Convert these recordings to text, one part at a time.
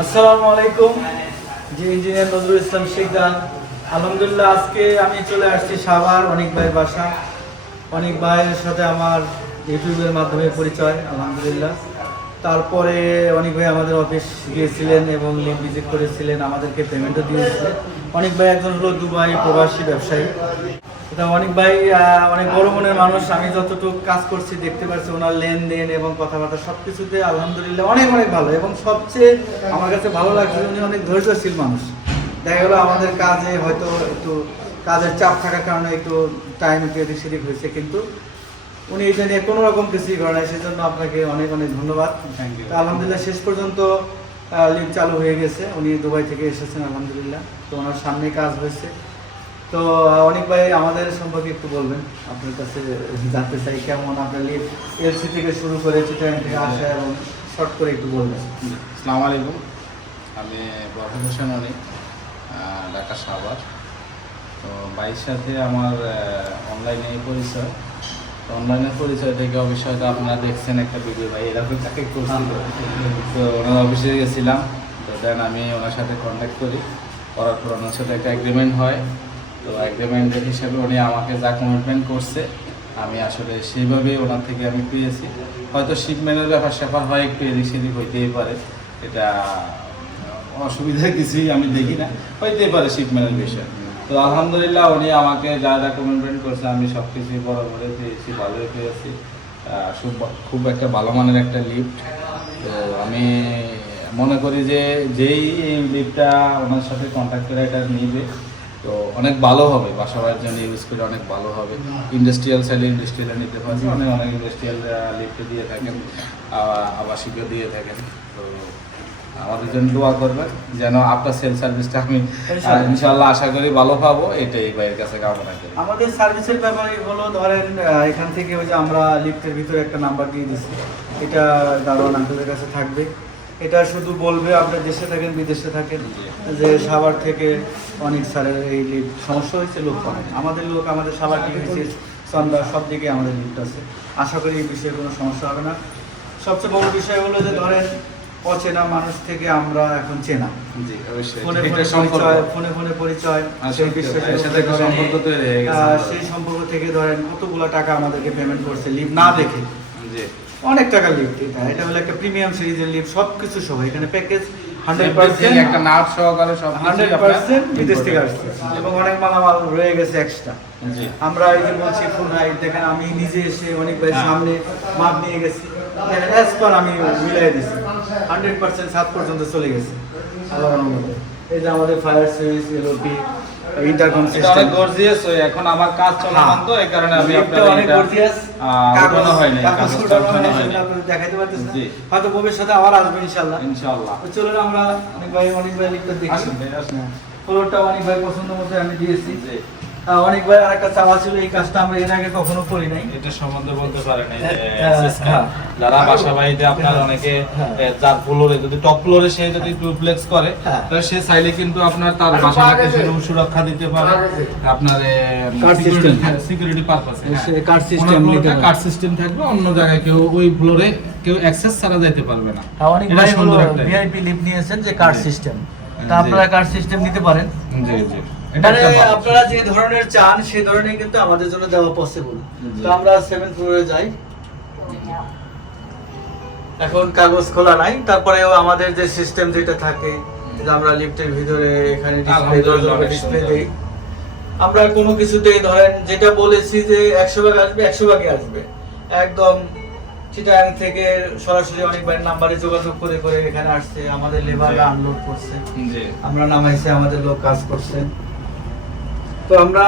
আসসালামু আলাইকুম। জি, ইঞ্জিনিয়ার নজরুল ইসলাম শিকদার। আলহামদুলিল্লাহ, আজকে আমি চলে আসছি সাভার অনেক ভাইয়ের বাসা। অনেক ভাইয়ের সাথে আমার ইউটিউবের মাধ্যমে পরিচয়, আলহামদুলিল্লাহ। তারপরে অনেক ভাই আমাদের অফিস গিয়েছিলেন এবং লিভ ভিজিট করেছিলেন, আমাদেরকে পেমেন্টও দিয়েছিলেন। অনেক ভাই একজন হলো দুবাই প্রবাসী ব্যবসায়ী। এটা অনেক ভাই অনেক বড় মনের মানুষ। আমি যতটুকু কাজ করছি দেখতে পাচ্ছি ওনার লেনদেন এবং কথাবার্তা সব কিছুতে আলহামদুলিল্লাহ অনেক অনেক ভালো। এবং সবচেয়ে আমার কাছে ভালো লাগছে উনি অনেক ধৈর্যশীল মানুষ। দেখা গেলো আমাদের কাজে হয়তো একটু কাজের চাপ থাকার কারণে একটু টাইম একটু এদিক সেদিক হয়েছে, কিন্তু উনি এটা নিয়ে কোনো রকম কিছুই করে নাই। সেজন্য আপনাকে অনেক অনেক ধন্যবাদ। Thank you. আলহামদুলিল্লাহ শেষ পর্যন্ত লিভ চালু হয়ে গেছে। উনি দুবাই থেকে এসেছেন আলহামদুলিল্লাহ, তো ওনার সামনে কাজ হয়েছে। তো অনেক ভাই আমাদের সম্পর্কে একটু বলবেন, আপনার কাছে জানতে চাই কেমন আপনার লিভ এলসি থেকে শুরু করে চিটাগাং থেকে আসা, এবং শর্ট করে একটু বলবেন। আসসালামু আলাইকুম, আমি বরফ হোসেন অনিক, ঢাকা সাভার। তো ভাইয়ের সাথে আমার অনলাইনে পরিচয়। তো অনলাইনের পরিচয় থেকে অবশ্যই আপনারা দেখছেন একটা ভিডিও, ভাই এরকম তাকে করছিল। তো ওনার অফিসে গেছিলাম, তো দেন আমি ওনার সাথে কন্ট্যাক্ট করি, করার পর ওনার সাথে একটা এগ্রিমেন্ট হয়। তো এগ্রিমেন্টের হিসাবে উনি আমাকে যা কমিটমেন্ট করছে আমি আসলে সেইভাবেই ওনার থেকে আমি পেয়েছি। হয়তো শিপমেন্টের ব্যাপার স্যাপার হয়, একটু এদিক সেদিক হইতেই পারে, এটা অসুবিধা কিছুই আমি দেখি না, হইতেই পারে শিপমেন্টের বিষয়। তো আলহামদুলিল্লাহ উনি আমাকে যা যা কমিটমেন্ট করছে আমি সব কিছুই বরাবরে পেয়েছি, ভালোই পেয়েছি। খুব একটা ভালো মানের একটা লিফট। তো আমি মনে করি যে যেই এই লিফটটা ওনার সাথে কন্ট্যাক্ট করে এটা নিবে তো অনেক ভালো হবে, বাসাবাড়ির জন্য ইউজ করে অনেক ভালো হবে। ইন্ডাস্ট্রিয়াল সাইডে ইন্ডাস্ট্রিয়াল নিতে পারছি, অনেক অনেক ইন্ডাস্ট্রিয়াল লিফটে দিয়ে থাকেন, আবাসিকও দিয়ে থাকেন। তো আমাদের জন্য দোয়া করবেন যেন আপনার সেল সার্ভিসটা আমি ইনশাআল্লাহ আশা করি ভালো পাবো, এটাই ভাইয়ের কাছে কামনা করি। আমাদের সার্ভিসের ব্যাপারে হলো ধরেন এখান থেকে ওই যে আমরা লিফটের ভিতরে একটা নাম্বার দিয়ে দিচ্ছি, এটা দারোয়ান আঙ্কেলের কাছে থাকবে। এটা শুধু বলবে আপনি দেশে থাকেন বিদেশে থাকেন যে সাভার থেকে অনেক স্যারের এই লিফট সমস্যা হয়েছে, লোক পাবেন। আমাদের লোক আমাদের সাভার থেকে হয়েছে, সন্ধ্যা সব দিকে আমাদের লিফট আছে। আশা করি এই বিষয়ে কোনো সমস্যা হবে না। সবচেয়ে বড় বিষয় হলো যে ধরেন অচেনা মানুষ থেকে আমরা এখন চেনা, জি অবশ্যই, ফোনে এটা সম্পর্ক, ফোনে পরিচয়, সেই বিষয়টার সাথে একটা সম্পর্ক তৈরি হয়ে গেছে। সেই সম্পর্ক থেকে ধরেন কতগুলো টাকা আমাদেরকে পেমেন্ট করছে লিফট না দেখে, জি অনেক টাকা লিফট। এটা হলো একটা প্রিমিয়াম সিরিজের লিফট, সবকিছু সহ এখানে প্যাকেজ 100% একটা নাট সহকারে সব 100% বিদেশ থেকে আসছে, এবং অনেক মালামাল রয়ে গেছে এক্সট্রা। জি আমরা এই যে বলছি ফুল হাইট দেখেন, আমি নিজে এসে অনেক ভাই সামনে মাপ নিয়ে গেছি, অ্যাজ পার আমি মিলাই দিছি 100% 7 পর্যন্ত চলে গেছে আল্লাহর রহমতে। এই যে আমাদের ফায়ার সুইচ, এলওপি, ইন্টারকম এটা সিস্টেম অনেক গর্জিয়াস হয়, এখন আমার কাজ চলমান তো এই কারণে আমি আপনাদের অনেক গর্জিয়াস, কাগজ হয় না, কাগজটা উঠানো হয় না। দেখাইতে পারতেছি জি। হয়তো ভবিষ্যতে আবার আসবে ইনশাআল্লাহ। ইনশাআল্লাহ তো চলুন আমরা অনেক ভাই লিখতে দেখি। আসুন ভাই, আসুন। ফ্লোরটা অনেক ভাই পছন্দ মতো আমি দিয়েছি। জি। অনেক ভাই আরেকটা চাওয়া ছিল, এই কাজটা আমরা এর আগে কখনো করি নাই। এটা সম্বন্ধে বলতে পারেন এই যে হ্যাঁ, access card। হ্যাঁ। যারা বাসা বাড়িতে আপনার অনেকে হ্যাঁ। যার ফ্লোরে যদি টপ ফ্লোরে সে যদি ডুপ্লেক্স করে হ্যাঁ। তাহলে সে চাইলে কিন্তু আপনার তার বাসাটাকে সেরকম সুরক্ষা দিতে পারে আপনার Card system। সিকিউরিটি পারপাসে। কার্ড সিস্টেম নিতে হবে। কার্ড সিস্টেম থাকবে, অন্য জায়গায় কেউ ওই ফ্লোরে কেউ অ্যাক্সেস ছাড়া যেতে পারবে না। অনেক এটা ভাই হলো সুন্দর একটা ভিআইপি লিফট নিয়েছেন যে কার্ড জি। সিস্টেম, তা জি। আপনারা কার্ড সিস্টেম নিতে পারেন। জি জি, এটা মানে একটা ভালো। আপনারা যে ধরনের চান সেই ধরনের কিন্তু আমাদের জন্য দেওয়া পসিবল। জি। তো আমরা 7th ফ্লোরে যাই। এখন কাগজ খোলা নাই, তারপরেও আমাদের যে সিস্টেম যেটা থাকে যে আমরা লিফটের ভিতরে এখানে আলহামদুলিল্লাহ অনেক ডিসপ্লে সুন্দর। দেই। আমরা কোনো কিছুতেই ধরেন যেটা বলেছি যে 100 ভাগ আসবে 100 ভাগই আসবে। একদম চিটাগাং থেকে সরাসরি অনেক ভাই নাম্বারে যোগাযোগ করে করে এখানে আসছে, আমাদের লেবাররা আনলোড করছে, জি আমরা নামাইছি, আমাদের লোক কাজ করছে। তো আমরা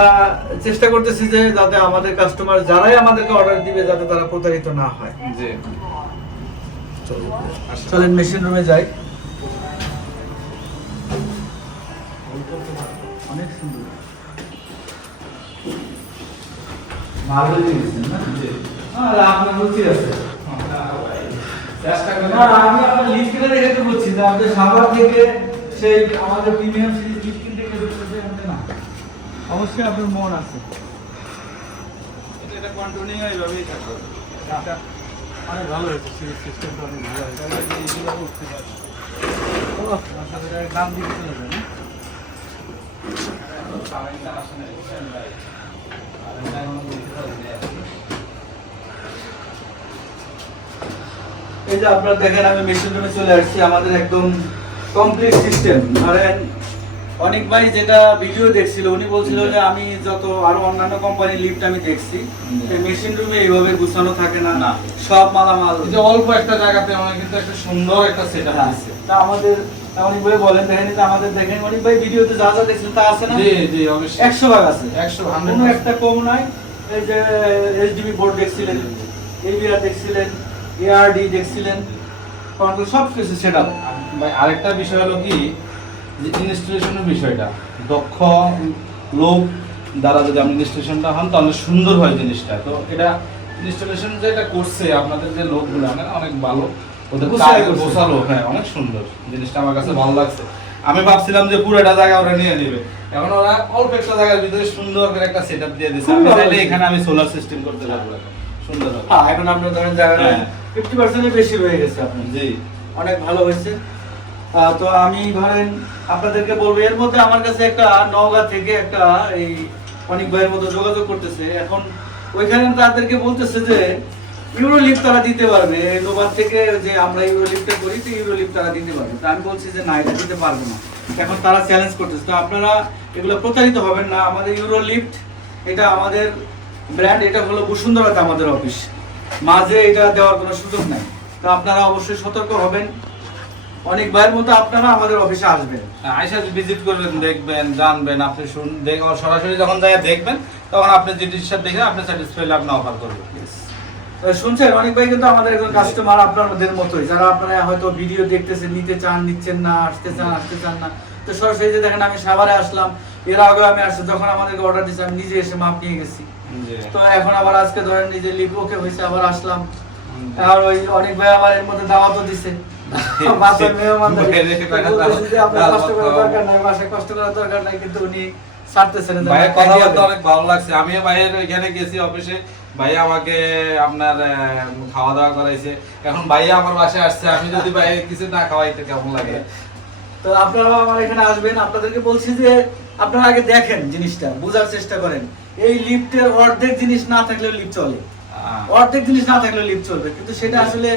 চেষ্টা করতেছি যে যাতে আমাদের কাস্টমার যারাই আমাদেরকে অর্ডার দিবে যাতে তারা প্রতারিত না হয়। জি। চলেন মেশিন রুমে যাই। অনেক সুন্দর ভালো দিয়েছেন না? জি। আর আপনার রুচি আছে। চেষ্টা করি। না, আমি আপনার লিস্ট কিনে দেখে তো বলছি যে আপনি সাভার থেকে সেই আমাদের প্রিমিয়াম সিরিজ লিস্ট কিনতে গেলে না, অবশ্যই আপনার মন আছে। এটা কন্টিনিউ এইভাবেই থাকবে। অনেক ভালো হয়েছে, সিরিজ সিস্টেমটা অনেক ভালো হয়েছে। তাহলে এইগুলো উঠতে পারে। দাম দিতে চলে যাবে। এই যে আপনারা দেখেন আমি মেশিন রুমে চলে আসছি, আমাদের একদম কমপ্লিট সিস্টেম। ধরেন অনেক ভাই যেটা ভিডিও দেখছিল উনি বলছিল যে আমি যত আরো অন্যান্য কোম্পানির লিফট আমি দেখছি এই মেশিন রুমে এইভাবে গুছানো থাকে না, না। সব মালামাল এই যে অল্প একটা জায়গাতে মানে কিন্তু একটা সুন্দর একটা সেটআপ আছে। তা আমাদের অনেক ভাই বলেন দেখেন, এটা আমাদের দেখেন অনেক ভাই ভিডিওতে যা যা দেখছেন তা আছে না, জি জি অবশ্যই 100 ভাগ আছে, 100 কোনো একটা কম নাই। এই যে এসডিবি বোর্ড দেখছিলেন, এবিআর দেখছিলেন, এআরডি দেখছিলেন, কন্ট্রোল সব কিছু সেটআপ। ভাই আরেকটা বিষয় হলো কি যে ইনস্টলেশনের বিষয়টা দক্ষ লোক দ্বারা যদি আপনি ইনস্টলেশনটা হন তাহলে সুন্দর হয় জিনিসটা। তো এটা ইনস্টলেশন যেটা করছে আপনাদের যে লোকগুলো অনেক ভালো, ওদের গোছায় কাজ করছে। গোছালো, হ্যাঁ অনেক সুন্দর জিনিসটা আমার কাছে ভালো লাগছে। আমি ভাবছিলাম যে পুরোটা জায়গা ওরা নিয়ে নেবে, এখন ওরা অল্প একটা জায়গার ভিতরে সুন্দর করে একটা সেটআপ দিয়ে দিয়েছে। খুব আমি ভালো চাইলে লাগছে। এখানে আমি সোলার সিস্টেম করতে পারবো, এখন সুন্দর হবে। হ্যাঁ, এখন আপনার ধরেন জায়গাটা হ্যাঁ। 50% এর বেশি হয়ে গেছে আপনার, জি অনেক ভালো হয়েছে। তো আমি ধরেন আপনাদেরকে বলবো, এর মধ্যে আমার কাছে একটা নওগাঁ থেকে একটা এই অনেক ভাইয়ের মতো যোগাযোগ করতেছে, এখন ওইখানে তাদেরকে বলতেছে যে ইউরো লিফট তারা দিতে পারবে, এই নোভার থেকে যে আমরা ইউরো লিফটে করি তো ইউরো লিফট তারা দিতে পারবে। তো আমি বলছি যে না, এটা দিতে পারবো না, এখন তারা চ্যালেঞ্জ করতেছে। তো আপনারা এগুলো প্রতারিত হবেন না, আমাদের ইউরো লিফট এটা আমাদের ব্র্যান্ড, এটা হলো বসুন্ধরাতে আমাদের অফিস, মাঝে এটা দেওয়ার কোনো সুযোগ নাই। তো আপনারা অবশ্যই সতর্ক হবেন, অনেক ভাইয়ের মতো আপনারা আমাদের অফিসে আসবেন। আইসা ভিজিট করবেন, দেখবেন, জানবেন, আপনি সরাসরি যখন যাই দেখবেন তখন আপনি যে জিনিসটা দেখে আপনি স্যাটিসফাইড আপনি অফার করবেন। তো শুনছেন অনেক ভাই কিন্তু আমাদের একজন কাস্টমার আপনাদের মতোই, যারা আপনারা হয়তো ভিডিও দেখতেছেন, নিতে চান, নিচ্ছেন না, আসতে চান না। তো সরাসরি যে দেখেন আমি সাভারে আসলাম, এর আগে আমি আসছি যখন আমাদেরকে অর্ডার দিয়েছে আমি নিজে এসে মাপ নিয়ে গেছি। জি। তো এখন আবার আজকে ধরেন নিজে লিভ ওকে হয়েছে, আবার আসলাম। আর ওই অনেক ভাই আবার এর মধ্যে দাওয়াতও দিছে, বাসায় মেহমানদারি। বলতেছে যে আপনার কষ্ট করার দরকার নাই, বাসায় কষ্ট করার দরকার নাই, কিন্তু উনি ছাড়তেছেন না। ভাইয়ের কথাবার্তা অনেক ভালো লাগছে। আমিও ভাইয়ের ওইখানে গেছি অফিসে, ভাইয়া আমাকে আপনার খাওয়া দাওয়া করাইছে। এখন ভাইয়া আমার বাসায় আসছে, আমি যদি ভাইয়া কিছু না খাওয়াইতে কেমন লাগে। তো আপনারাও আমার এখানে আসবেন, আপনাদেরকে বলছি যে আপনারা আগে দেখেন জিনিসটা, বোঝার চেষ্টা করেন। এই লিফটের অর্ধেক জিনিস না থাকলেও লিফট চলে, অর্ধেক জিনিস না থাকলেও লিফট চলবে, কিন্তু সেটা আসলে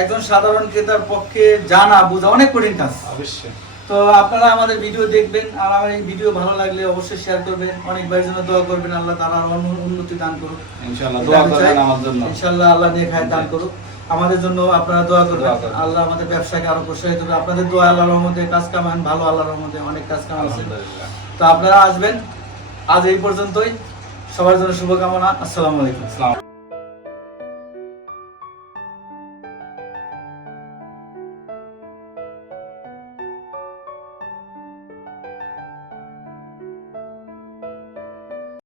একজন সাধারণ ক্রেতার পক্ষে জানা বোঝা অনেক কঠিন কাজ। অবশ্যই। তো আপনারা আমাদের ভিডিও দেখবেন, আর আমার এই ভিডিও ভালো লাগলে অবশ্যই শেয়ার করবেন, অনেক ভাইয়ের জন্য দোয়া করবেন, আল্লাহ তাআলা উন্নতি দান করুক ইনশাআল্লাহ দোয়া করবেন আমার জন্য। ইনশাআল্লাহ আল্লাহ নেক হায়াত দান করুক আমাদের জন্য। আপনারা দোয়া করবেন, দোয়া করবেন। আল্লাহ আমাদের ব্যবসাকে আরো প্রসারিত করুক। আপনাদের দোয়া আল্লাহর রহমতে কাজ কামান ভালো, আল্লাহর রহমতে অনেক কাজ কাম আছে। আলহামদুলিল্লাহ। তো আপনারা আসবেন, আজ এই পর্যন্তই, সবার জন্য শুভকামনা। আসসালামু আলাইকুম। আসসালাম।